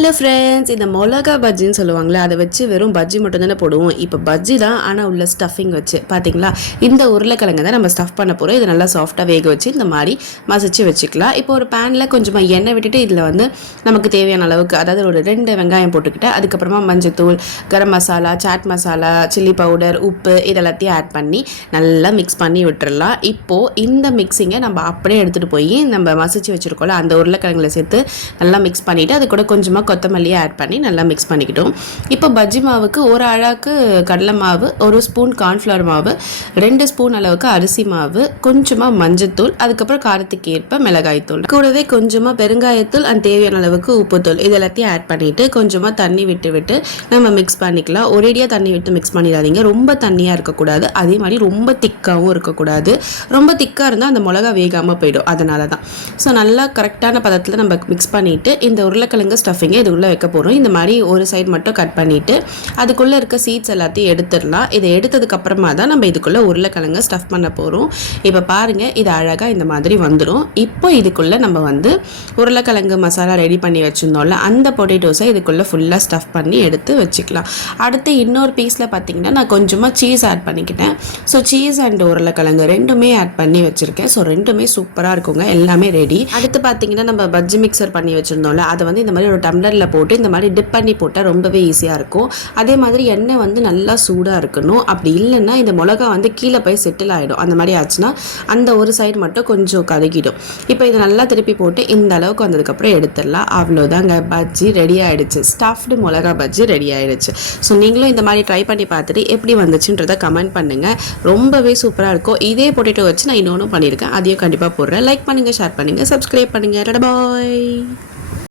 Hello friends, இந்த மிளகா பஜ்ஜின்னு சொல்லுவாங்களே, அதை வச்சு வெறும் பஜ்ஜி மட்டும் தானே போடுவோம். இப்போ பஜ்ஜி தான், ஆனால் உள்ள ஸ்டஃபிங் வச்சு பார்த்தீங்களா. இந்த உருளைக்கிழங்கு தான் நம்ம ஸ்டஃப் பண்ண போகிறோம். இது நல்லா சாஃப்டாக வேக வச்சு இந்த மாதிரி மசிச்சு வச்சுக்கலாம். இப்போ ஒரு பேனில் கொஞ்சமாக எண்ணெய் விட்டுட்டு இதில் வந்து நமக்கு தேவையான அளவுக்கு, அதாவது ஒரு 2 வெங்காயம் போட்டுக்கிட்டு அதுக்கப்புறமா மஞ்சத்தூள், கரம் மசாலா, சாட் மசாலா, சில்லி பவுடர், உப்பு இதெல்லாத்தையும் ஆட் பண்ணி நல்லா மிக்ஸ் பண்ணி விட்டுறலாம். இப்போது இந்த மிக்ஸிங்கை நம்ம அப்படியே எடுத்துகிட்டு போய் நம்ம மசிச்சு வச்சுருக்கோம்ல அந்த உருளைக்கிழங்குல சேர்த்து நல்லா மிக்ஸ் பண்ணிவிட்டு அது கூட கொஞ்சமாக கொத்தமல்லியை ஆட் பண்ணி நல்லா மிக்ஸ் பண்ணிக்கிட்டோம். இப்போ பஜ்ஜி மாவுக்கு ஒரு அழாக்கு கடலை மாவு, 1 ஸ்பூன் கார்ன்ஃப்ளவர் மாவு, 2 ஸ்பூன் அளவுக்கு அரிசி மாவு, கொஞ்சமாக மஞ்சத்தூள், அதுக்கப்புறம் காரத்துக்கு ஏற்ப மிளகாய்த்தூள், கூடவே கொஞ்சமாக பெருங்காயத்தூள் அண்ட் தேவையான அளவுக்கு உப்புத்தூள் இது எல்லாத்தையும் ஆட் பண்ணிவிட்டு கொஞ்சமாக தண்ணி விட்டு விட்டு நம்ம மிக்ஸ் பண்ணிக்கலாம். ஒரேடியாக தண்ணி விட்டு மிக்ஸ் பண்ணிடாதீங்க. ரொம்ப தண்ணியாக இருக்கக்கூடாது, அதே மாதிரி ரொம்ப திக்காகவும் இருக்கக்கூடாது. ரொம்ப திக்காக இருந்தால் அந்த மிளகா வேகாமல் போயிடும். அதனால தான் ஸோ நல்லா கரெக்டான பதத்தில் நம்ம மிக்ஸ் பண்ணிவிட்டு இந்த உருளைக்கிழங்கு ஸ்டஃபிங்கை இது உள்ளே வைக்க போகிறோம். இந்த மாதிரி ஒரு சைடு மட்டும் கட் பண்ணிவிட்டு அதுக்குள்ளே இருக்க சீட்ஸ் எல்லாத்தையும் எடுத்துடலாம். இதை எடுத்ததுக்கப்புறமா தான் நம்ம இதுக்குள்ளே உருளைக்கிழங்கு ஸ்டஃப் பண்ண போகிறோம். இப்போ பாருங்கள், இது அழகாக இந்த மாதிரி வந்துடும். இப்போ இதுக்குள்ளே நம்ம வந்து உருளைக்கிழங்கு மசாலா ரெடி பண்ணி வச்சுருந்தோம்ல அந்த பொட்டேட்டோஸை இதுக்குள்ளே ஃபுல்லாக ஸ்டஃப் பண்ணி எடுத்து வச்சுக்கலாம். அடுத்து இன்னொரு பீஸில் பார்த்தீங்கன்னா நான் கொஞ்சமாக சீஸ் ஆட் பண்ணிக்கிட்டேன். ஸோ சீஸ் அண்ட் உருளைக்கிழங்கு ரெண்டுமே ஆட் பண்ணி வச்சுருக்கேன். ஸோ ரெண்டுமே சூப்பராக இருக்குங்க. எல்லாமே ரெடி. அடுத்து பார்த்தீங்கன்னா நம்ம பஜ்ஜி மிக்சர் பண்ணி வச்சுருந்தோம்ல அதை வந்து இந்த மாதிரி ஒரு டம்ளரில் போட்டு இந்த மாதிரி டிப் பண்ணி போட்டால் ரொம்பவே ஈஸியாக இருக்கும். அதே மாதிரி எண்ணெய் வந்து நல்லா சூடாக இருக்கணும். அப்படி இல்லைன்னா இந்த மிளகா வந்து கீழே போய் செட்டில் ஆகிடும். அந்த மாதிரி ஆச்சுன்னா அந்த ஒரு சைடு மட்டும் கொஞ்சம் கருகிடும். இப்போ இதை நல்லா திருப்பி போட்டு இந்த அளவுக்கு வந்ததுக்கப்புறம் எடுத்துடலாம். அவ்வளோதாங்க, பஜ்ஜி ரெடி ஆகிடுச்சு. ஸ்டஃப்டு மிளகா பஜ்ஜி ரெடி ஆகிடுச்சு. ஸோ நீங்களும் இந்த மாதிரி ட்ரை பண்ணி பார்த்துட்டு எப்படி வந்துச்சுன்றதை கமெண்ட் பண்ணுங்கள். ரொம்பவே சூப்பராக இருக்கும். இதே பொட்டேட்டோ வச்சு நான் இன்னொன்றும் பண்ணியிருக்கேன், அதையும் கண்டிப்பாக போடுறேன். லைக் பண்ணுங்கள், ஷேர் பண்ணுங்கள், சப்ஸ்கிரைப் பண்ணுங்கள். பாய்.